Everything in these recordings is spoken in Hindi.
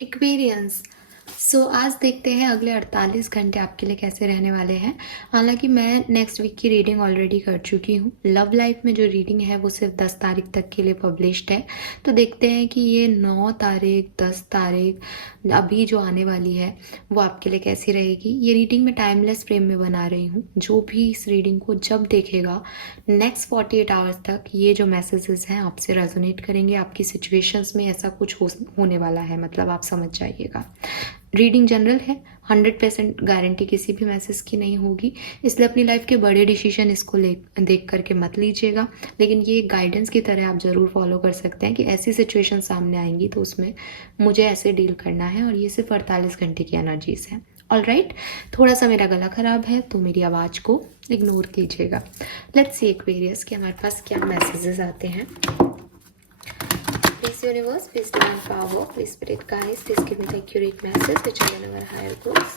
एक्वेरियंस। आज देखते हैं अगले 48 घंटे आपके लिए कैसे रहने वाले हैं। हालांकि मैं नेक्स्ट वीक की रीडिंग ऑलरेडी कर चुकी हूँ। लव लाइफ में जो रीडिंग है वो सिर्फ 10 तारीख तक के लिए पब्लिश्ड है। तो देखते हैं कि ये 9 तारीख 10 तारीख अभी जो आने वाली है वो आपके लिए कैसी रहेगी। ये रीडिंग मैं टाइमलेस फ्रेम में बना रही हूँ। जो भी इस रीडिंग को जब देखेगा नेक्स्ट 48 आवर्स तक ये जो मैसेजेस हैं आपसे रेजोनेट करेंगे। आपकी सिचुएशंस में ऐसा कुछ होने वाला है, मतलब आप समझ जाइएगा। रीडिंग जनरल है, 100% गारंटी किसी भी मैसेज की नहीं होगी, इसलिए अपनी लाइफ के बड़े डिसीजन इसको देख करके मत लीजिएगा। लेकिन ये गाइडेंस की तरह आप ज़रूर फॉलो कर सकते हैं कि ऐसी सिचुएशन सामने आएंगी तो उसमें मुझे ऐसे डील करना है, और ये सिर्फ 48 घंटे की एनर्जीज हैं। ऑल राइट, थोड़ा सा मेरा गला ख़राब है तो मेरी आवाज़ को इग्नोर कीजिएगा। लेट्स सी एक्वेरियस कि हमारे पास क्या मैसेजेस आते हैं। Please universe, please divine power, please spirit guides, please give me the accurate message which I can never higher goals.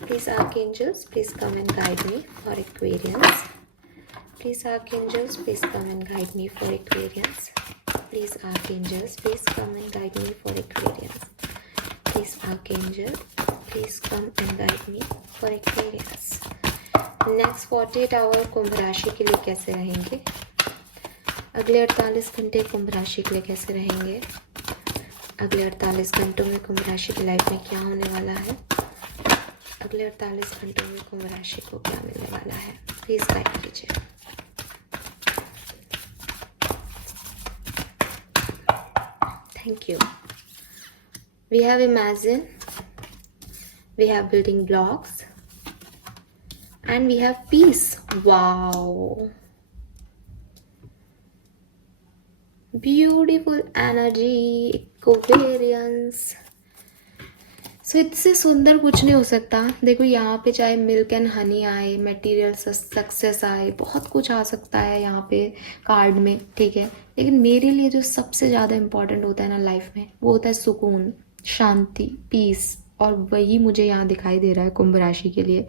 Please archangels, please come and guide me for Aquarians. Please archangels, please come and guide me for Aquarians. Please archangels, please come and guide me for Aquarians. Please archangel, please come and guide me for Aquarians. Next 48 our कुंभ राशि के लिए कैसे रहेंगे? अगले 48 घंटे कुंभ राशि के लिए कैसे रहेंगे? अगले 48 घंटों में कुंभ राशि की लाइफ में क्या होने वाला है? अगले 48 घंटों में कुंभ राशि को क्या मिलने वाला है? प्लीज गाइड कीजिए। Thank you. We have imagine, we have building blocks and we have peace. Wow, beautiful energy aquarians. इससे सुंदर कुछ नहीं हो सकता। देखो यहाँ पे चाहे मिल्क एंड हनी आए, मटेरियल सक्सेस आए, बहुत कुछ आ सकता है यहाँ पे कार्ड में, ठीक है। लेकिन मेरे लिए जो सबसे ज़्यादा इम्पोर्टेंट होता है ना लाइफ में, वो होता है सुकून, शांति, पीस, और वही मुझे यहाँ दिखाई दे रहा है कुंभ राशि के लिए।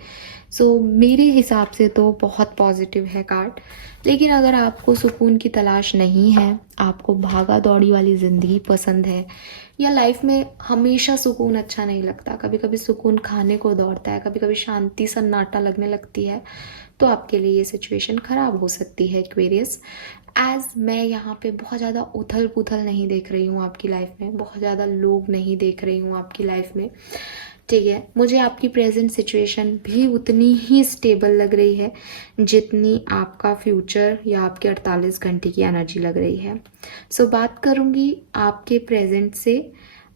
मेरे हिसाब से तो बहुत पॉजिटिव है कार्ड। लेकिन अगर आपको सुकून की तलाश नहीं है, आपको भागा दौड़ी वाली ज़िंदगी पसंद है, या लाइफ में हमेशा सुकून अच्छा नहीं लगता, कभी कभी सुकून खाने को दौड़ता है, कभी कभी शांति सन्नाटा लगने लगती है, तो आपके लिए ये सिचुएशन ख़राब हो सकती है एक्वेरियस। एज मैं यहाँ पे बहुत ज़्यादा उथल पुथल नहीं देख रही हूँ आपकी लाइफ में, बहुत ज़्यादा लोग नहीं देख रही हूँ आपकी लाइफ में, ठीक है। मुझे आपकी प्रेजेंट सिचुएशन भी उतनी ही स्टेबल लग रही है जितनी आपका फ्यूचर या आपके 48 घंटे की एनर्जी लग रही है। बात करूँगी आपके प्रेजेंट से।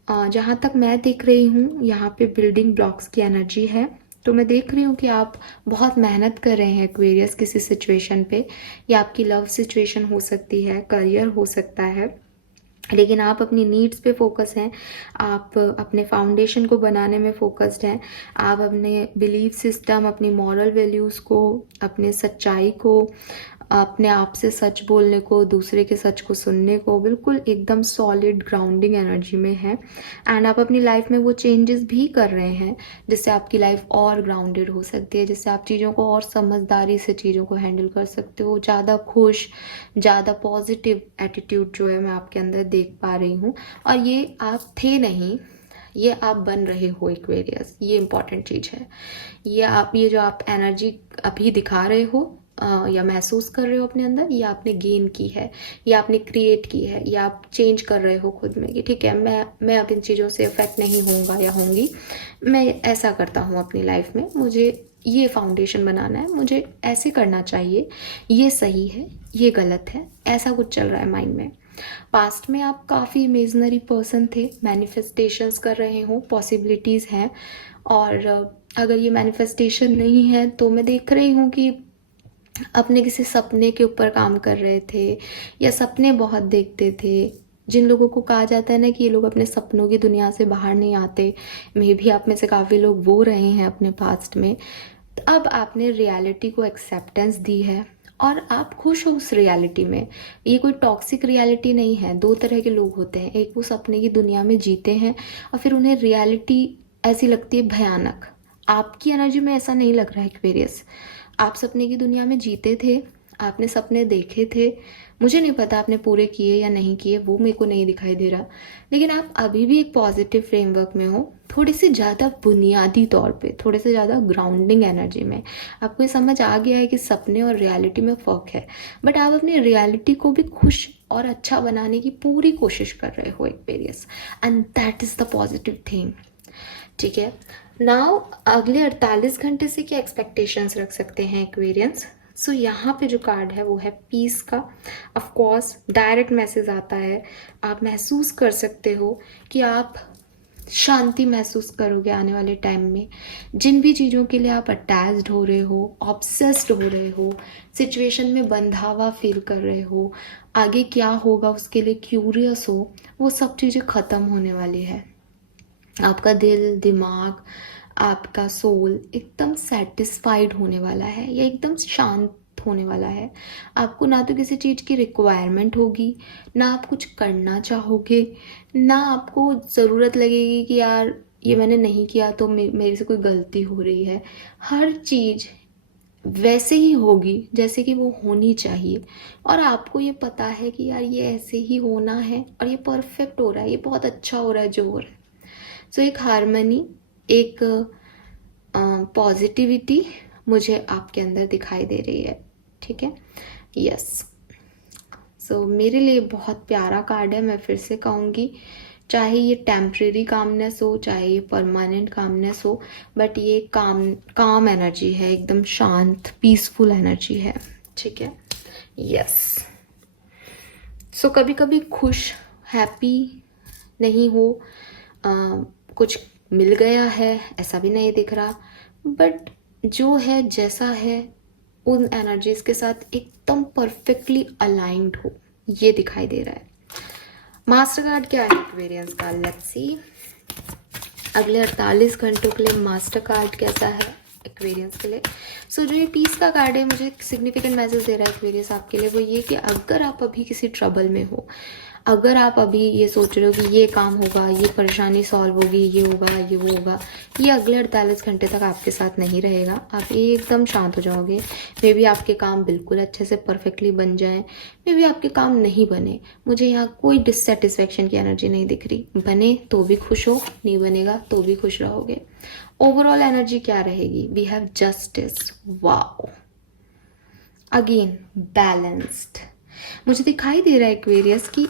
जहाँ तक मैं देख रही हूँ यहाँ पे बिल्डिंग ब्लॉक्स की एनर्जी है। तो मैं देख रही हूँ कि आप बहुत मेहनत कर रहे हैं एक्वेरियस किसी सिचुएशन पे, या आपकी लव सिचुएशन हो सकती है, करियर हो सकता है, लेकिन आप अपनी नीड्स पे फोकस हैं, आप अपने फाउंडेशन को बनाने में फोकस्ड हैं, आप अपने बिलीफ सिस्टम, अपनी मॉरल वैल्यूज़ को, अपने सच्चाई को, अपने आप से सच बोलने को, दूसरे के सच को सुनने को, बिल्कुल एकदम सॉलिड ग्राउंडिंग एनर्जी में है। एंड आप अपनी लाइफ में वो चेंजेस भी कर रहे हैं जिससे आपकी लाइफ और ग्राउंडेड हो सकती है, जिससे आप चीज़ों को और समझदारी से चीज़ों को हैंडल कर सकते हो, ज़्यादा खुश, ज़्यादा पॉजिटिव एटीट्यूड जो है मैं आपके अंदर देख पा रही हूँ। और ये आप थे नहीं, ये आप बन रहे हो एक्वेरियस, ये इंपॉर्टेंट चीज़ है। ये जो आप एनर्जी अभी दिखा रहे हो या महसूस कर रहे हो अपने अंदर, ये आपने गेन की है, या आपने क्रिएट की है, या आप चेंज कर रहे हो खुद में कि ठीक है, मैं अब इन चीज़ों से अफेक्ट नहीं होऊंगा या होंगी, मैं ऐसा करता हूँ अपनी लाइफ में, मुझे ये फाउंडेशन बनाना है, मुझे ऐसे करना चाहिए, ये सही है, ये गलत है, ऐसा कुछ चल रहा है माइंड में। पास्ट में आप काफ़ी इमेजनरी पर्सन थे, मैनिफेस्टेशंस कर रहे हो, पॉसिबिलिटीज़ हैं। और अगर ये मैनिफेस्टेशन नहीं है तो मैं देख रही हूँ कि अपने किसी सपने के ऊपर काम कर रहे थे, या सपने बहुत देखते थे। जिन लोगों को कहा जाता है ना कि ये लोग अपने सपनों की दुनिया से बाहर नहीं आते, मे भी आप में से काफ़ी लोग वो रहे हैं अपने पास्ट में। तो अब आपने रियलिटी को एक्सेप्टेंस दी है और आप खुश हो उस रियलिटी में। ये कोई टॉक्सिक रियलिटी नहीं है। दो तरह के लोग होते हैं, एक वो सपने की दुनिया में जीते हैं और फिर उन्हें रियलिटी ऐसी लगती है भयानक। आपकी एनर्जी में ऐसा नहीं लग रहा है एक्वेरियस। आप सपने की दुनिया में जीते थे, आपने सपने देखे थे, मुझे नहीं पता आपने पूरे किए या नहीं किए, वो मेरे को नहीं दिखाई दे रहा, लेकिन आप अभी भी एक पॉजिटिव फ्रेमवर्क में हो, थोड़े से ज़्यादा बुनियादी तौर पे, थोड़े से ज़्यादा ग्राउंडिंग एनर्जी में। आपको ये समझ आ गया है कि सपने और रियलिटी में फ़र्क है, बट आप अपनी रियलिटी को भी खुश और अच्छा बनाने की पूरी कोशिश कर रहे हो Aquarius, and that is the positive thing. ठीक है, नाउ अगले 48 घंटे से क्या एक्सपेक्टेशंस रख सकते हैं एक्वेरियंस। सो यहाँ पे जो कार्ड है वो है पीस का। ऑफ कोर्स डायरेक्ट मैसेज आता है, आप महसूस कर सकते हो कि आप शांति महसूस करोगे आने वाले टाइम में। जिन भी चीज़ों के लिए आप अटैच्ड हो रहे हो, ऑब्सेस्ड हो रहे हो, सिचुएशन में बंधा हुआ फील कर रहे हो, आगे क्या होगा उसके लिए क्यूरियस हो, वो सब चीज़ें ख़त्म होने वाली है। आपका दिल, दिमाग, आपका सोल एकदम सेटिस्फाइड होने वाला है या एकदम शांत होने वाला है। आपको ना तो किसी चीज़ की रिक्वायरमेंट होगी, ना आप कुछ करना चाहोगे, ना आपको ज़रूरत लगेगी कि यार ये मैंने नहीं किया तो मेरे से कोई गलती हो रही है। हर चीज़ वैसे ही होगी जैसे कि वो होनी चाहिए, और आपको ये पता है कि यार ये ऐसे ही होना है और ये परफेक्ट हो रहा है, ये बहुत अच्छा हो रहा है जो हो रहा है। सो एक हारमनी, एक पॉजिटिविटी मुझे आपके अंदर दिखाई दे रही है। ठीक है, यस। सो मेरे लिए बहुत प्यारा कार्ड है, मैं फिर से कहूँगी, चाहे ये टेम्परेरी कामनेस हो, चाहे ये परमानेंट कामनेस हो, बट ये काम एनर्जी है, एकदम शांत पीसफुल एनर्जी है। ठीक है, यस। सो कभी कभी खुश, हैप्पी नहीं हो, कुछ मिल गया है ऐसा भी नहीं दिख रहा, बट जो है जैसा है उन एनर्जीज के साथ एकदम परफेक्टली अलाइंड हो, ये दिखाई दे रहा है। मास्टर कार्ड क्या है एक्वेरियंस का, लेट्स सी। अगले 48 घंटों के लिए मास्टर कार्ड कैसा है एक्वेरियंस के लिए। सो जो ये पीस का कार्ड है, मुझे सिग्निफिकेंट मैसेज दे रहा है एक्वेरियस आपके लिए, वो ये कि अगर आप अभी किसी ट्रबल में हो, अगर आप अभी ये सोच रहे हो कि ये काम होगा, ये परेशानी सॉल्व होगी, ये होगा, ये वो होगा, ये अगले 48 घंटे तक आपके साथ नहीं रहेगा। आप एकदम शांत हो जाओगे। मे बी आपके काम बिल्कुल अच्छे से परफेक्टली बन जाए, मे बी आपके काम नहीं बने, मुझे यहाँ कोई डिससेटिस्फेक्शन की एनर्जी नहीं दिख रही। बने तो भी खुश हो, नहीं बनेगा तो भी खुश रहोगे। ओवरऑल एनर्जी क्या रहेगी, we have justice, wow, again balanced. मुझे दिखाई दे रहा है एक्वेरियस कि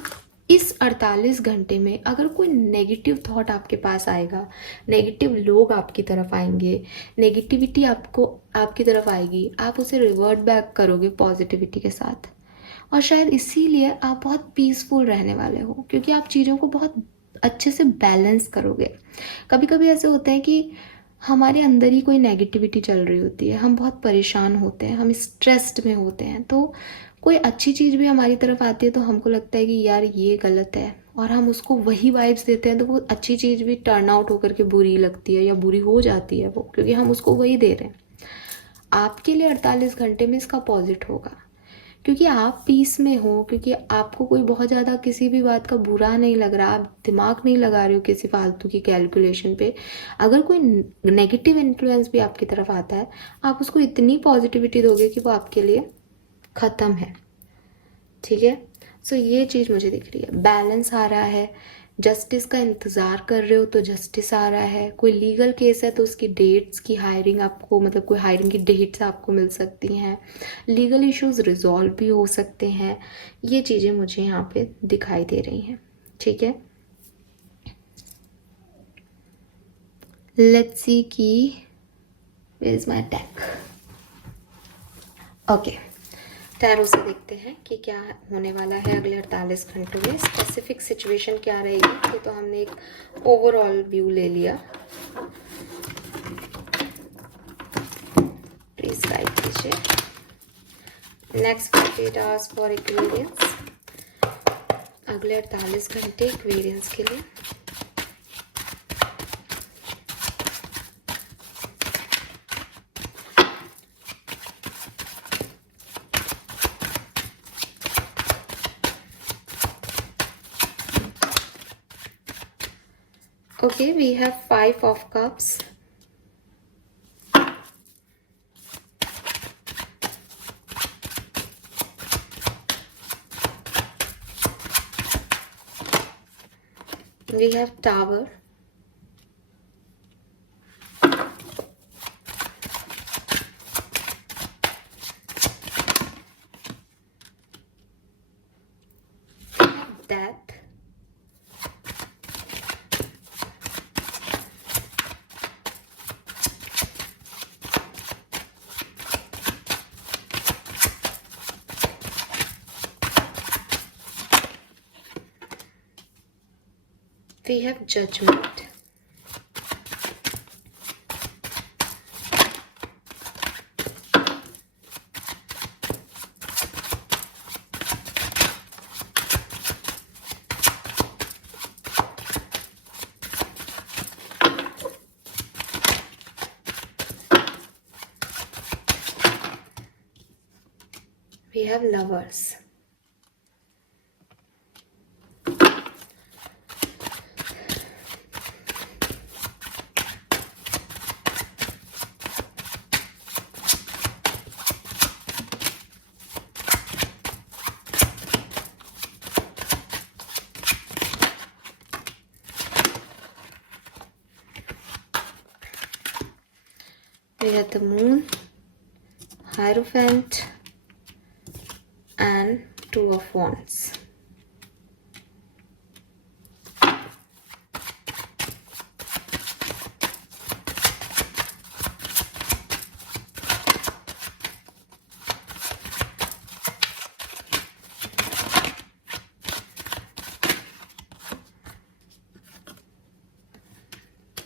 इस 48 घंटे में अगर कोई नेगेटिव थॉट आपके पास आएगा, नेगेटिव लोग आपकी तरफ आएंगे, नेगेटिविटी आपकी तरफ आएगी, आप उसे रिवर्ट बैक करोगे पॉजिटिविटी के साथ, और शायद इसीलिए आप बहुत पीसफुल रहने वाले हो, क्योंकि आप चीज़ों को बहुत अच्छे से बैलेंस करोगे। कभी कभी ऐसे होता है कि हमारे अंदर ही कोई नेगेटिविटी चल रही होती है, हम बहुत परेशान होते हैं, हम स्ट्रेस्ड में होते हैं, तो कोई अच्छी चीज़ भी हमारी तरफ आती है तो हमको लगता है कि यार ये गलत है, और हम उसको वही वाइब्स देते हैं, तो वो अच्छी चीज़ भी टर्न आउट होकर के बुरी लगती है या बुरी हो जाती है वो, क्योंकि हम उसको वही दे रहे हैं। आपके लिए 48 घंटे में इसका अपोजिट होगा, क्योंकि आप पीस में हो, क्योंकि आपको कोई बहुत ज़्यादा किसी भी बात का बुरा नहीं लग रहा, आप दिमाग नहीं लगा रहे हो किसी फालतू की कैलकुलेशन पे। अगर कोई नेगेटिव इन्फ्लुएंस भी आपकी तरफ आता है, आप उसको इतनी पॉजिटिविटी दोगे कि वो आपके लिए ख़त्म है। ठीक है, सो ये चीज़ मुझे दिख रही है, बैलेंस आ रहा है। जस्टिस का इंतज़ार कर रहे हो तो जस्टिस आ रहा है। कोई लीगल केस है तो उसकी डेट्स की हायरिंग आपको, मतलब कोई हायरिंग की डेट्स आपको मिल सकती हैं। लीगल इश्यूज रिजॉल्व भी हो सकते हैं। ये चीज़ें मुझे यहाँ पे दिखाई दे रही हैं। ठीक है, लेट्स सी कि where is my deck. Okay, tarot से देखते हैं कि क्या होने वाला है अगले 48 घंटों में, स्पेसिफिक सिचुएशन क्या रहेगी। ये तो हमने एक ओवरऑल व्यू ले लिया, प्लीज गाइड कीजिए। नेक्स्ट 48 आवर्स फॉर एक्वेरियंस, अगले 48 घंटे एक्वेरियंस के लिए। Okay, we have 5 of cups. We have Tower. Death. We have Judgment. We have Lovers. We have the Moon, Hierophant, and Two of Wands.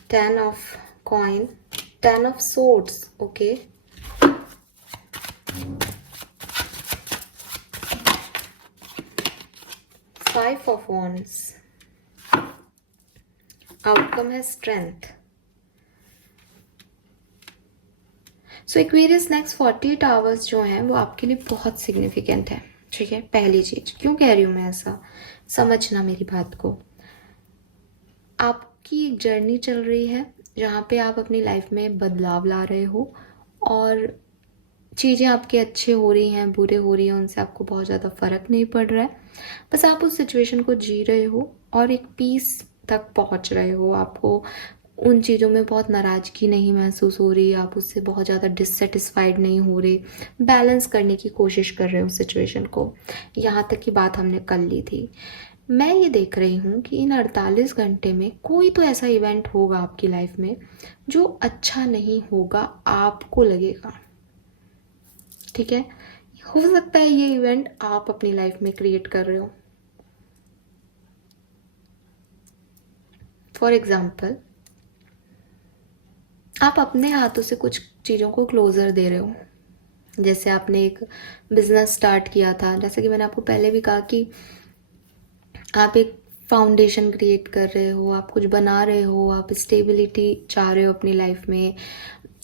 Ten of Coin, Ten of Swords, okay. Five of Wands. Outcome है Strength. सो एक्वेरियस नेक्स्ट 48 आवर्स जो हैं वो आपके लिए बहुत सिग्निफिकेंट है, ठीक है। पहली चीज क्यों कह रही हूँ मैं ऐसा, समझना मेरी बात को। आपकी एक जर्नी चल रही है जहाँ पे आप अपनी लाइफ में बदलाव ला रहे हो और चीज़ें आपके अच्छे हो रही हैं, बुरे हो रही हैं, उनसे आपको बहुत ज़्यादा फ़र्क नहीं पड़ रहा है। बस आप उस सिचुएशन को जी रहे हो और एक पीस तक पहुँच रहे हो। आपको उन चीज़ों में बहुत नाराज़गी नहीं महसूस हो रही, आप उससे बहुत ज़्यादा डिससेटिस्फाइड नहीं हो रहे, बैलेंस करने की कोशिश कर रहे हो सिचुएशन को। यहाँ तक की बात हमने कर ली थी। मैं ये देख रही हूँ कि इन 48 घंटे में कोई तो ऐसा इवेंट होगा आपकी लाइफ में जो अच्छा नहीं होगा, आपको लगेगा, ठीक है। हो सकता है ये इवेंट आप अपनी लाइफ में क्रिएट कर रहे हो। फॉर एग्जाम्पल, आप अपने हाथों से कुछ चीज़ों को क्लोजर दे रहे हो। जैसे आपने एक बिजनेस स्टार्ट किया था, जैसे कि मैंने आपको पहले भी कहा कि आप एक फाउंडेशन क्रिएट कर रहे हो, आप कुछ बना रहे हो, आप स्टेबिलिटी चाह रहे हो अपनी लाइफ में,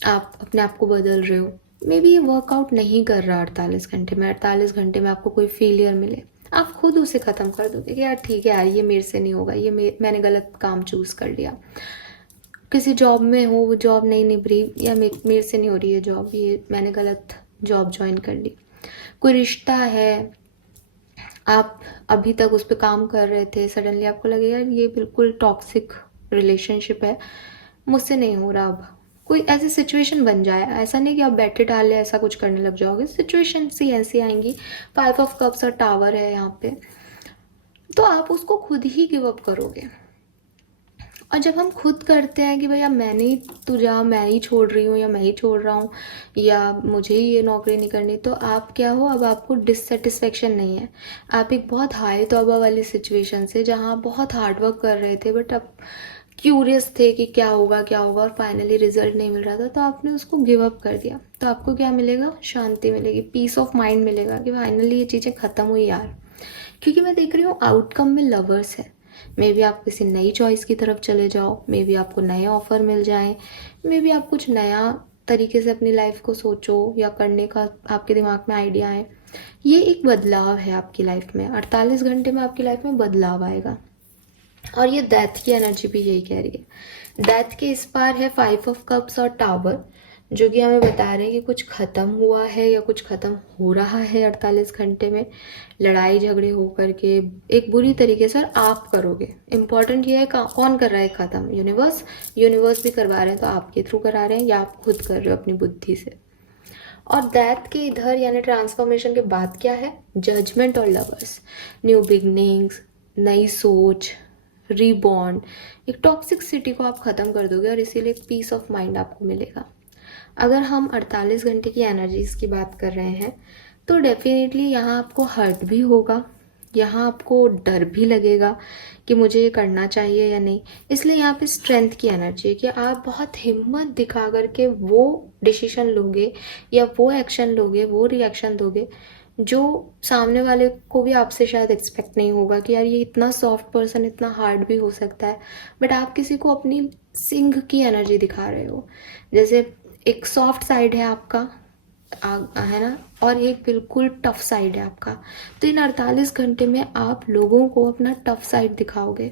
आप अपने आप को बदल रहे हो। मे बी ये वर्कआउट नहीं कर रहा 48 घंटे में, 48 घंटे में आपको कोई फेलियर मिले, आप खुद उसे ख़त्म कर दोगे कि यार ठीक है यार, ये मेरे से नहीं होगा, ये मैंने गलत काम चूज़ कर लिया। किसी जॉब में हो, वो जॉब नहीं निभ रही, या मेरे से नहीं हो रही है जॉब, ये मैंने गलत जॉब ज्वाइन कर ली। कोई रिश्ता है, आप अभी तक उस पर काम कर रहे थे, सडनली आपको लगे यार ये बिल्कुल टॉक्सिक रिलेशनशिप है, मुझसे नहीं हो रहा। अब कोई ऐसी सिचुएशन बन जाए, ऐसा नहीं कि आप बैठे डाले ऐसा कुछ करने लग जाओगे, सिचुएशन सी ऐसी आएंगी। 5 ऑफ कप्स और टावर है यहाँ पे, तो आप उसको खुद ही गिव अप करोगे। और जब हम खुद करते हैं कि भैया मैंने ही, तू जा, मैं ही छोड़ रही हूँ या मैं ही छोड़ रहा हूँ या मुझे ही ये नौकरी नहीं करनी, तो आप क्या हो, अब आपको डिससेटिस्फेक्शन नहीं है। आप एक बहुत हाई तौबा वाली सिचुएशन से, जहाँ आप बहुत हार्डवर्क कर रहे थे बट आप क्यूरियस थे कि क्या होगा क्या होगा, और फाइनली रिजल्ट नहीं मिल रहा था, तो आपने उसको गिव अप कर दिया। तो आपको क्या मिलेगा, शांति मिलेगी, पीस ऑफ माइंड मिलेगा कि फाइनली ये चीज़ें ख़त्म हुई यार। क्योंकि मैं देख रही हूँ आउटकम में लवर्स है। मे बी आप किसी नई चॉइस की तरफ चले जाओ, मे बी आपको नए ऑफर मिल जाएं, मे बी आप कुछ नया तरीके से अपनी लाइफ को सोचो या करने का आपके दिमाग में आइडिया है। ये एक बदलाव है आपकी लाइफ में, 48 घंटे में आपकी लाइफ में बदलाव आएगा। और ये डेथ की एनर्जी भी यही कह रही है। डेथ के इस पार है 5 ऑफ कप्स और टावर, जो कि हमें बता रहे हैं कि कुछ ख़त्म हुआ है या कुछ ख़त्म हो रहा है 48 घंटे में। लड़ाई झगड़े हो करके एक बुरी तरीके से, और आप करोगे। इम्पॉर्टेंट ये है कौन कर रहा है ख़त्म? यूनिवर्स। यूनिवर्स भी करवा रहे हैं तो आपके थ्रू करा रहे हैं या आप खुद कर रहे हो अपनी बुद्धि से। और डेथ के इधर यानी ट्रांसफॉर्मेशन के बाद क्या है? जजमेंट और लवर्स। न्यू बिगनिंग्स, नई सोच, रीबॉर्न। एक टॉक्सिक सिटी को आप ख़त्म कर दोगे और इसीलिए एक पीस ऑफ माइंड आपको मिलेगा। अगर हम 48 घंटे की एनर्जीज की बात कर रहे हैं तो डेफिनेटली यहाँ आपको हर्ट भी होगा, यहाँ आपको डर भी लगेगा कि मुझे ये करना चाहिए या नहीं। इसलिए यहाँ पे स्ट्रेंथ की एनर्जी है कि आप बहुत हिम्मत दिखा करके वो डिसीजन लोगे या वो एक्शन लोगे, वो रिएक्शन दोगे जो सामने वाले को भी आपसे शायद एक्सपेक्ट नहीं होगा कि यार ये इतना सॉफ्ट पर्सन इतना हार्ड भी हो सकता है। बट आप किसी को अपनी सिंह की एनर्जी दिखा रहे हो। जैसे एक सॉफ्ट साइड है आपका, है ना, और एक बिल्कुल टफ साइड है आपका। तो इन 48 घंटे में आप लोगों को अपना टफ साइड दिखाओगे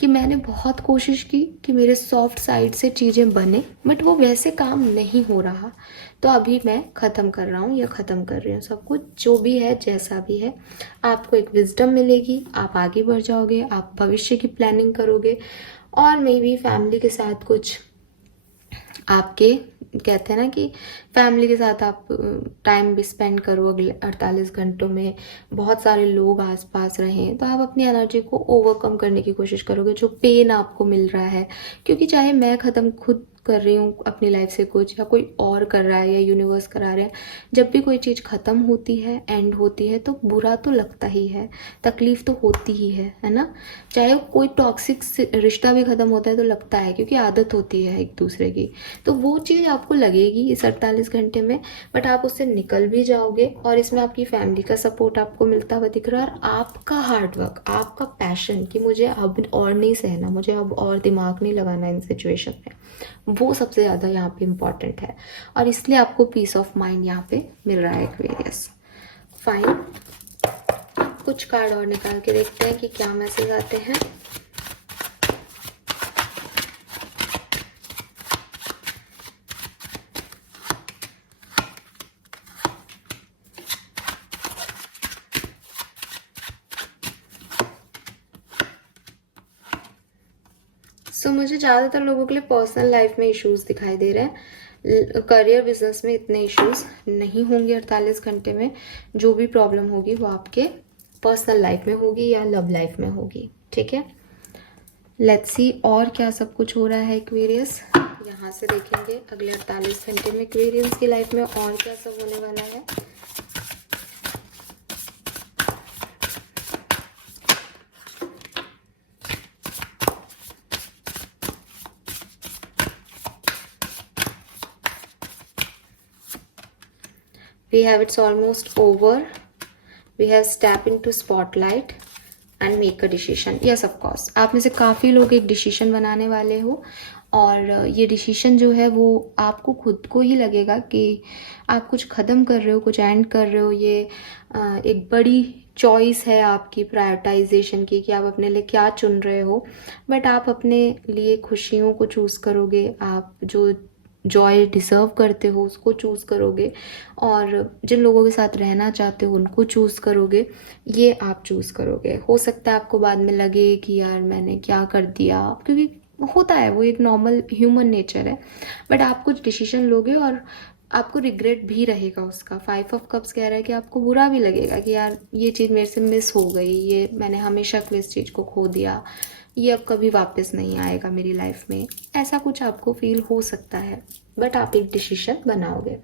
कि मैंने बहुत कोशिश की कि मेरे सॉफ्ट साइड से चीज़ें बने, बट वो वैसे काम नहीं हो रहा। तो अभी मैं ख़त्म कर रहा हूँ या ख़त्म कर रही हूँ सब कुछ, जो भी है जैसा भी है। आपको एक विजडम मिलेगी, आप आगे बढ़ जाओगे, आप भविष्य की प्लानिंग करोगे, और मे बी फैमिली के साथ कुछ आपके, कहते हैं ना कि फैमिली के साथ आप टाइम भी स्पेंड करो अगले 48 घंटों में। बहुत सारे लोग आसपास रहें तो आप अपनी एनर्जी को ओवरकम करने की कोशिश करोगे जो पेन आपको मिल रहा है। क्योंकि चाहे मैं ख़त्म खुद कर रही हूँ अपनी लाइफ से कुछ, या कोई और कर रहा है या यूनिवर्स करा रहे हैं, जब भी कोई चीज़ ख़त्म होती है, एंड होती है, तो बुरा तो लगता ही है, तकलीफ़ तो होती ही है ना। चाहे कोई टॉक्सिक रिश्ता भी ख़त्म होता है तो लगता है, क्योंकि आदत होती है एक दूसरे की। तो वो चीज़ आपको लगेगी इस 48 घंटे में, बट आप उससे निकल भी जाओगे। और इसमें आपकी फैमिली का सपोर्ट आपको मिलता हुआ दिख रहा है, और आपका हार्डवर्क, आपका पैशन कि मुझे अब और नहीं सहना, मुझे अब और दिमाग नहीं लगाना इन सिचुएशन में, वो सबसे ज़्यादा यहाँ पे इम्पॉर्टेंट है। और इसलिए आपको पीस ऑफ माइंड यहाँ पे मिल रहा है एक्वेरियस। फाइन, कुछ कार्ड और निकाल के देखते हैं कि क्या मैसेज आते हैं। मुझे ज़्यादातर लोगों के लिए पर्सनल लाइफ में इश्यूज दिखाई दे रहे हैं। करियर बिजनेस में इतने इश्यूज नहीं होंगे 48 घंटे में। जो भी प्रॉब्लम होगी वो आपके पर्सनल लाइफ में होगी या लव लाइफ में होगी। ठीक है, लेट्स सी और क्या सब कुछ हो रहा है एक्वेरियस। यहाँ से देखेंगे अगले 48 घंटे में एक्वेरियस की लाइफ में और क्या सब होने वाला है। We have it's almost over. We have step into spotlight and make a decision. Yes, of course. आप में से काफ़ी लोग एक डिसीजन बनाने वाले हो, और ये डिसीजन जो है वो आपको खुद को ही लगेगा कि आप कुछ ख़त्म कर रहे हो, कुछ एंड कर रहे हो। ये एक बड़ी चॉइस है आपकी प्रायोरिटाइजेशन की कि आप अपने लिए क्या चुन रहे हो। बट आप अपने लिए खुशियों को चूज़ करोगे, आप जो जॉय डिज़र्व करते हो उसको चूज़ करोगे, और जिन लोगों के साथ रहना चाहते हो उनको चूज़ करोगे। ये आप चूज़ करोगे। हो सकता है आपको बाद में लगे कि यार मैंने क्या कर दिया, क्योंकि होता है, वो एक नॉर्मल ह्यूमन नेचर है। बट आप कुछ डिसीजन लोगे और आपको रिग्रेट भी रहेगा उसका। 5 ऑफ कप्स कह रहा है कि आपको बुरा भी लगेगा कि यार ये चीज़ मेरे से मिस हो गई, ये मैंने हमेशा के लिए इस चीज़ को खो दिया, ये अब कभी वापस नहीं आएगा मेरी लाइफ में। ऐसा कुछ आपको फील हो सकता है, बट आप एक डिसीजन बनाओगे।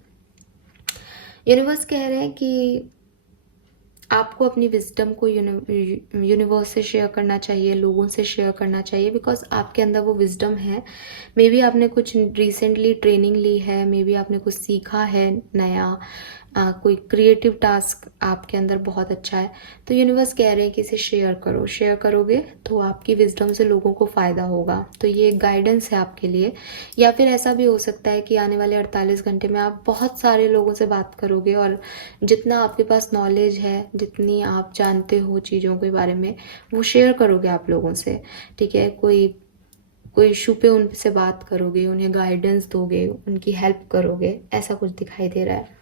यूनिवर्स कह रहे हैं कि आपको अपनी विजडम को यूनिवर्स से शेयर करना चाहिए, लोगों से शेयर करना चाहिए, बिकॉज आपके अंदर वो विजडम है। मे बी आपने कुछ रिसेंटली ट्रेनिंग ली है, मे बी आपने कुछ सीखा है नया, कोई क्रिएटिव टास्क आपके अंदर बहुत अच्छा है। तो यूनिवर्स कह रहे हैं कि इसे शेयर करो, शेयर करोगे तो आपकी विजडम से लोगों को फ़ायदा होगा। तो ये एक गाइडेंस है आपके लिए। या फिर ऐसा भी हो सकता है कि आने वाले 48 घंटे में आप बहुत सारे लोगों से बात करोगे, और जितना आपके पास नॉलेज है, जितनी आप जानते हो चीज़ों के बारे में, वो शेयर करोगे आप लोगों से। ठीक है, कोई कोई इशू पे उनसे बात करोगे, उन्हें गाइडेंस दोगे, उनकी हेल्प करोगे, ऐसा कुछ दिखाई दे रहा है।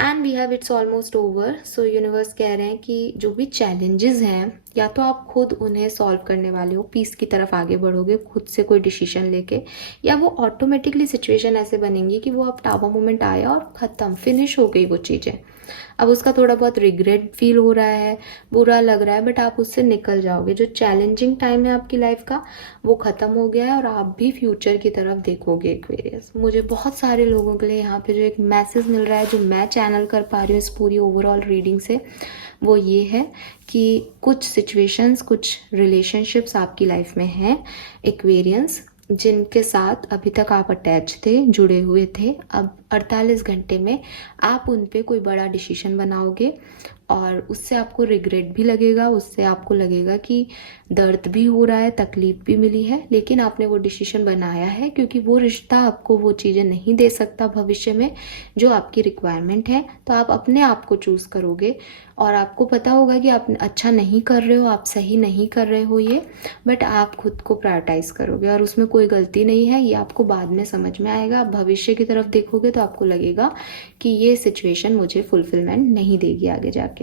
And we have it's almost over. So universe कह रहे हैं कि जो भी चैलेंजेस हैं, या तो आप खुद उन्हें सॉल्व करने वाले हो, पीस की तरफ आगे बढ़ोगे खुद से कोई डिसीजन लेके, या वो ऑटोमेटिकली सिचुएशन ऐसे बनेंगी कि वो अब टावर मोमेंट आया और ख़त्म, फिनिश हो गई वो चीज़ें। अब उसका थोड़ा बहुत रिग्रेट फील हो रहा है, बुरा लग रहा है, बट आप उससे निकल जाओगे। जो चैलेंजिंग टाइम है आपकी लाइफ का वो ख़त्म हो गया है और आप भी फ्यूचर की तरफ देखोगे एक्वेरियस। मुझे बहुत सारे लोगों के लिए यहाँ पे जो एक मैसेज मिल रहा है, जो मैं चैनल कर पा रही हूँ इस पूरी ओवरऑल रीडिंग से, वो ये है कि कुछ सिचुएशंस, कुछ रिलेशनशिप्स आपकी लाइफ में हैं एक्वेरियंस, जिनके साथ अभी तक आप अटैच थे, जुड़े हुए थे। अब 48 घंटे में आप उन पे कोई बड़ा डिसीजन बनाओगे और उससे आपको रिग्रेट भी लगेगा, उससे आपको लगेगा कि दर्द भी हो रहा है, तकलीफ भी मिली है, लेकिन आपने वो डिसीजन बनाया है क्योंकि वो रिश्ता आपको वो चीज़ें नहीं दे सकता भविष्य में जो आपकी रिक्वायरमेंट है। तो आप अपने आप को चूज़ करोगे और आपको पता होगा कि आप अच्छा नहीं कर रहे हो, आप सही नहीं कर रहे हो ये, बट आप खुद को प्रायोरिटाइज करोगे और उसमें कोई गलती नहीं है। ये आपको बाद में समझ में आएगा। आप भविष्य की तरफ देखोगे तो आपको लगेगा कि ये सिचुएशन मुझे फुलफिलमेंट नहीं देगी आगे जाके।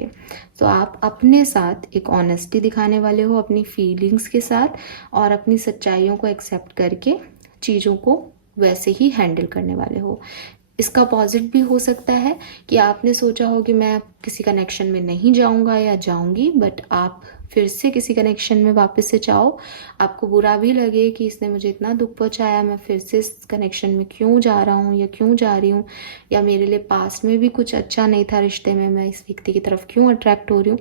तो आप अपने साथ एक ऑनेस्टी दिखाने वाले हो, अपनी फीलिंग्स के साथ, और अपनी सच्चाइयों को एक्सेप्ट करके चीज़ों को वैसे ही हैंडल करने वाले हो। इसका पॉजिटिव भी हो सकता है कि आपने सोचा हो कि मैं किसी कनेक्शन में नहीं जाऊंगा या जाऊंगी, बट आप फिर से किसी कनेक्शन में वापस से जाओ। आपको बुरा भी लगे कि इसने मुझे इतना दुख पहुंचाया, मैं फिर से इस कनेक्शन में क्यों जा रहा हूँ या क्यों जा रही हूँ, या मेरे लिए पास्ट में भी कुछ अच्छा नहीं था रिश्ते में, मैं इस व्यक्ति की तरफ क्यों अट्रैक्ट हो रही हूँ।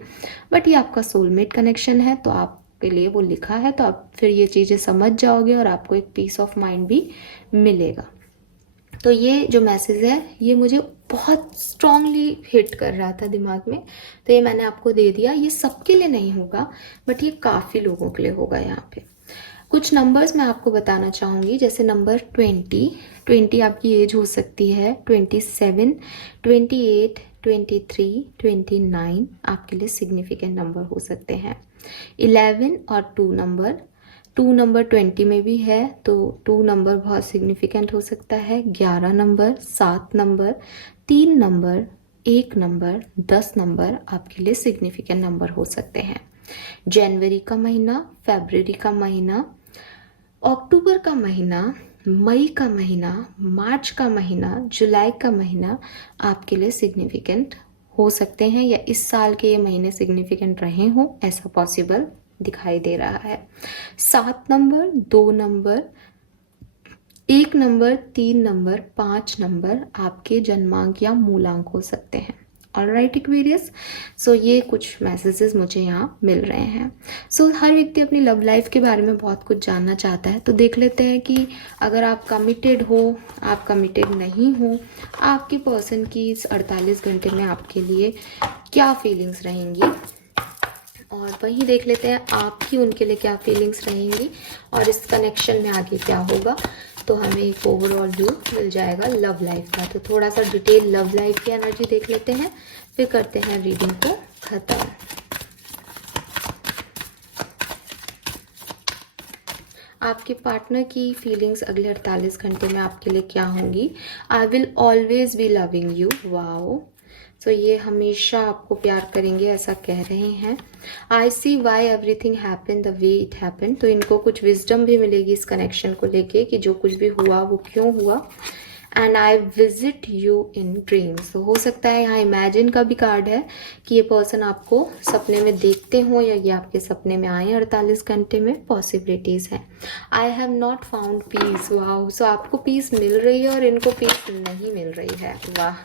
बट ये आपका सोलमेट कनेक्शन है, तो आपके लिए वो लिखा है, तो आप फिर ये चीज़ें समझ जाओगे और आपको एक पीस ऑफ माइंड भी मिलेगा। तो ये जो मैसेज है ये मुझे बहुत स्ट्रांगली हिट कर रहा था दिमाग में, तो ये मैंने आपको दे दिया। ये सबके लिए नहीं होगा, बट ये काफ़ी लोगों के लिए होगा। यहाँ पे कुछ नंबर्स मैं आपको बताना चाहूँगी, जैसे नंबर 20 आपकी एज हो सकती है, 27, 28, 23, 29 आपके लिए सिग्निफिकेंट नंबर हो सकते हैं। 11 और 2 नंबर 20 में भी है, तो 2 नंबर बहुत सिग्निफिकेंट हो सकता है। 11 number, 7 number, 3 number, 1 number, 10 number आपके लिए सिग्निफिकेंट नंबर हो सकते हैं। जनवरी का महीना, फरवरी का महीना, अक्टूबर का महीना, मई का महीना, मार्च का महीना, जुलाई का महीना आपके लिए सिग्निफिकेंट हो सकते हैं, या इस साल के ये महीने सिग्निफिकेंट रहे हों, ऐसा पॉसिबल दिखाई दे रहा है। 7 number, 2 number, 1 number, 3 number, 5 number आपके जन्मांक या मूलांक हो सकते हैं। ऑलराइट एक्वेरियस, सो ये कुछ मैसेजेस मुझे यहाँ मिल रहे हैं। सो हर व्यक्ति अपनी लव लाइफ के बारे में बहुत कुछ जानना चाहता है, तो देख लेते हैं कि अगर आप कमिटेड हो, आप कमिटेड नहीं हो, आपके पर्सन की इस 48 घंटे में आपके लिए क्या फीलिंग्स रहेंगी, और वही देख लेते हैं आपकी उनके लिए क्या फीलिंग्स रहेंगी और इस कनेक्शन में आगे क्या होगा। तो हमें एक ओवरऑल व्यू मिल जाएगा लव लाइफ का। तो थोड़ा सा डिटेल लव लाइफ की एनर्जी देख लेते हैं, फिर करते हैं रीडिंग को खत्म। आपके पार्टनर की फीलिंग्स अगले 48 घंटे में आपके लिए क्या होंगी। I will always be loving you, wow. तो ये हमेशा आपको प्यार करेंगे, ऐसा कह रहे हैं। I see why everything happen the way it happen, तो इनको कुछ विजडम भी मिलेगी इस कनेक्शन को लेके कि जो कुछ भी हुआ वो क्यों हुआ। And I visit you in dreams, तो हो सकता है यहाँ इमेजिन का भी कार्ड है कि ये पर्सन आपको सपने में देखते हो या ये आपके सपने में आए 48 घंटे में, पॉसिबिलिटीज़ हैं। I have not found peace, वाह। सो आपको पीस मिल रही है और इनको पीस नहीं मिल रही है, वाह।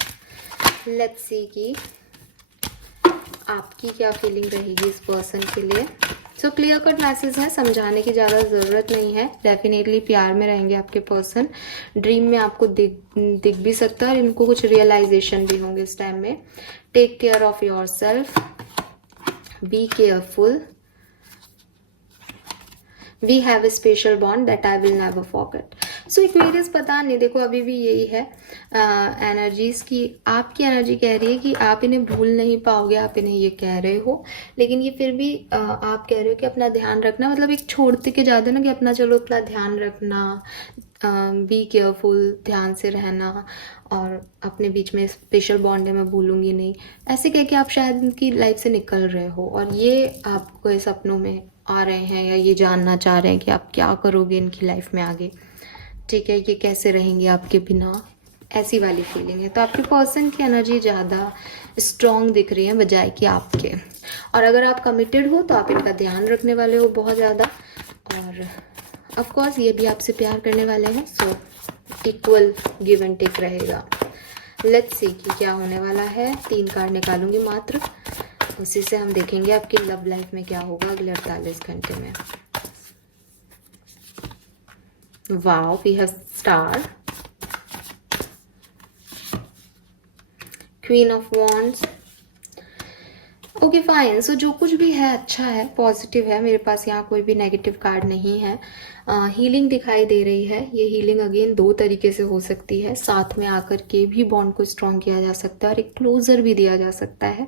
लेट्स सी कि आपकी क्या फीलिंग रहेगी इस पर्सन के लिए। सो क्लियर कट मैसेज है, समझाने की ज़्यादा ज़रूरत नहीं है। डेफिनेटली प्यार में रहेंगे आपके पर्सन, ड्रीम में आपको दिख भी सकता है और इनको कुछ रियलाइजेशन भी होंगे इस टाइम में। Take care of yourself, be careful, we have a special bond that I will never forget. So Aquarius पता नहीं, देखो अभी भी यही है एनर्जीज की, आपकी एनर्जी कह रही है कि आप इन्हें भूल नहीं पाओगे, आप इन्हें ये कह रहे हो, लेकिन ये फिर भी आप कह रहे हो कि अपना ध्यान रखना, मतलब एक छोड़ते के जाते ना कि अपना चलो अपना ध्यान रखना, बी केयरफुल, ध्यान से रहना, और अपने बीच में स्पेशल बॉन्ड है मैं भूलूंगी नहीं, ऐसे कह के आप शायद इनकी लाइफ से निकल रहे हो, और ये आपको सपनों में आ रहे हैं या ये जानना चाह रहे हैं कि आप क्या करोगे इनकी लाइफ में आगे, ठीक है, ये कैसे रहेंगे आपके बिना, ऐसी वाली फीलिंग है। तो आपके पर्सन की एनर्जी ज़्यादा स्ट्रॉन्ग दिख रही है बजाय कि आपके, और अगर आप कमिटेड हो तो आप इनका ध्यान रखने वाले हो बहुत ज़्यादा, और ऑफ कोर्स ये भी आपसे प्यार करने वाले हैं, so equal give and take रहेगा। लेट्स सी कि क्या होने वाला है। 3 कार्ड निकालूंगी मात्र, उसी से हम देखेंगे आपकी लव लाइफ में क्या होगा अगले 48 घंटे में। Wow, we have star, queen of wands, okay fine. So जो कुछ भी है अच्छा है, पॉजिटिव है, मेरे पास यहाँ कोई भी नेगेटिव कार्ड नहीं है। हीलिंग दिखाई दे रही है, ये हीलिंग अगेन 2 तरीके से हो सकती है, साथ में आकर के भी बॉन्ड को स्ट्रॉन्ग किया जा सकता है और एक क्लोजर भी दिया जा सकता है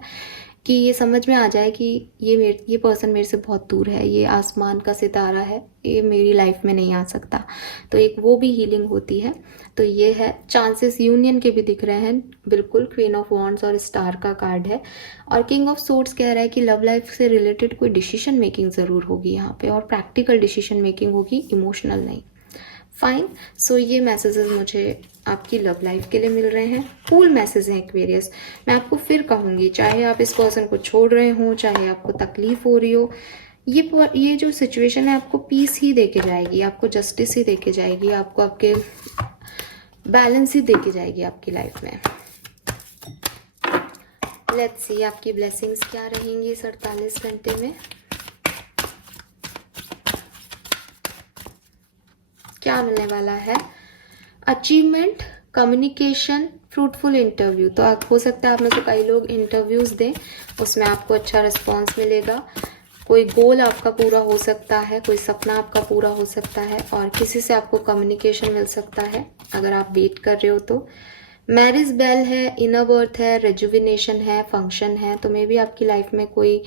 कि ये समझ में आ जाए कि ये पर्सन मेरे से बहुत दूर है, ये आसमान का सितारा है, ये मेरी लाइफ में नहीं आ सकता, तो एक वो भी हीलिंग होती है। तो ये है, चांसेस यूनियन के भी दिख रहे हैं बिल्कुल, क्वीन ऑफ वॉन्ड्स और स्टार का कार्ड है, और किंग ऑफ सोर्ड्स कह रहा है कि लव लाइफ से रिलेटेड कोई डिसीजन मेकिंग ज़रूर होगी यहाँ पे, और प्रैक्टिकल डिसीजन मेकिंग होगी, इमोशनल नहीं। फाइन, सो ये मैसेजेस मुझे आपकी लव लाइफ के लिए मिल रहे हैं, कूल मैसेज हैं एक्वेरियस। मैं आपको फिर कहूँगी, चाहे आप इस पर्सन को छोड़ रहे हो, चाहे आपको तकलीफ हो रही हो, ये जो सिचुएशन है आपको पीस ही देके जाएगी, आपको जस्टिस ही देके जाएगी, आपको आपके बैलेंस ही देके जाएगी आपकी लाइफ में। लेट्स सी आपकी ब्लेसिंग्स क्या रहेंगी इस 48 घंटे में, क्या मिलने वाला है। Achievement, communication, fruitful interview. तो आप हो सकता है आप में से कई लोग इंटरव्यूज दें, उसमें आपको अच्छा रिस्पॉन्स मिलेगा, कोई गोल आपका पूरा हो सकता है, कोई सपना आपका पूरा हो सकता है, और किसी से आपको कम्युनिकेशन मिल सकता है अगर आप वेट कर रहे हो तो। मैरिज बेल है, इनर बर्थ है, रेजुविनेशन है, फंक्शन है, तो मे भी आपकी लाइफ में कोई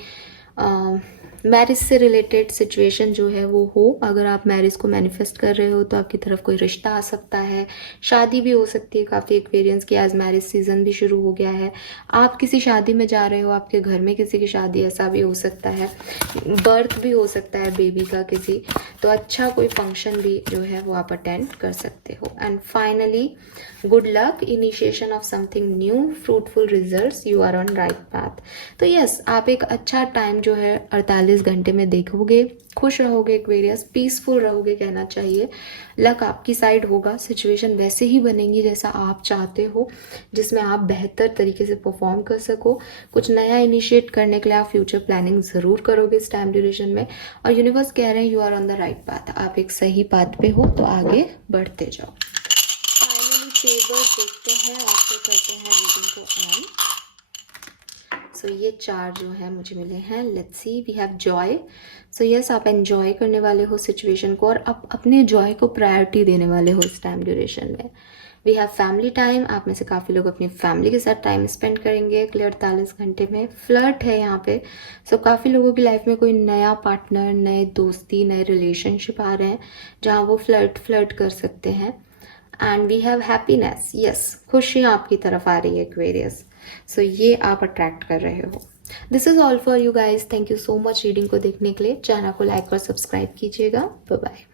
मैरिज से रिलेटेड सिचुएशन जो है वो हो। अगर आप मैरिज को मैनिफेस्ट कर रहे हो तो आपकी तरफ कोई रिश्ता आ सकता है, शादी भी हो सकती है, काफ़ी एक्सपीरियंस की, आज मैरिज सीजन भी शुरू हो गया है, आप किसी शादी में जा रहे हो, आपके घर में किसी की शादी, ऐसा भी हो सकता है, बर्थ भी हो सकता है बेबी का किसी, तो अच्छा कोई फंक्शन भी जो है वो आप अटेंड कर सकते हो। And finally good luck, initiation of something new, fruitful results, you are on right path. तो यस, आप एक अच्छा टाइम जो है 48 घंटे में देखोगे, खुश रहोगे एक्वेरियस, पीसफुल रहोगे कहना चाहिए, लक आपकी साइड होगा, सिचुएशन वैसे ही बनेगी जैसा आप चाहते हो, जिसमें आप बेहतर तरीके से परफॉर्म कर सको, कुछ नया इनिशिएट करने के लिए आप फ्यूचर प्लानिंग ज़रूर करोगे इस टाइम ड्यूरेशन में, और यूनिवर्स कह रहे हैं you are on the right path, आप एक सही पाथ पे हो, तो आगे बढ़ते जाओ। फाइनली फेवर्स देखते हैं और फिर करते हैं रीडिंग को ऑन। सो ये 4 जो है मुझे मिले हैं, let's see, we have joy. So yes, आप एंजॉय करने वाले हो सिचुएशन को, और आप अपने जॉय को प्रायोरिटी देने वाले हो इस टाइम ड्यूरेशन में। वी हैव फैमिली टाइम, आप में से काफ़ी लोग अपनी फैमिली के साथ टाइम स्पेंड करेंगे अगले 48 घंटे में। फ्लर्ट है यहाँ पे, सो काफ़ी लोगों की लाइफ में कोई नया पार्टनर, नए दोस्ती, नए रिलेशनशिप आ रहे हैं जहाँ वो फ्लर्ट कर सकते हैं। And we have happiness, yes, खुशी आपकी तरफ आ रही है एक्वेरियस, सो ये आप अट्रैक्ट कर रहे हो। This is all for you guys, thank you so much reading को देखने के लिए, चैनल को लाइक और सब्सक्राइब कीजिएगा, बाय बाय।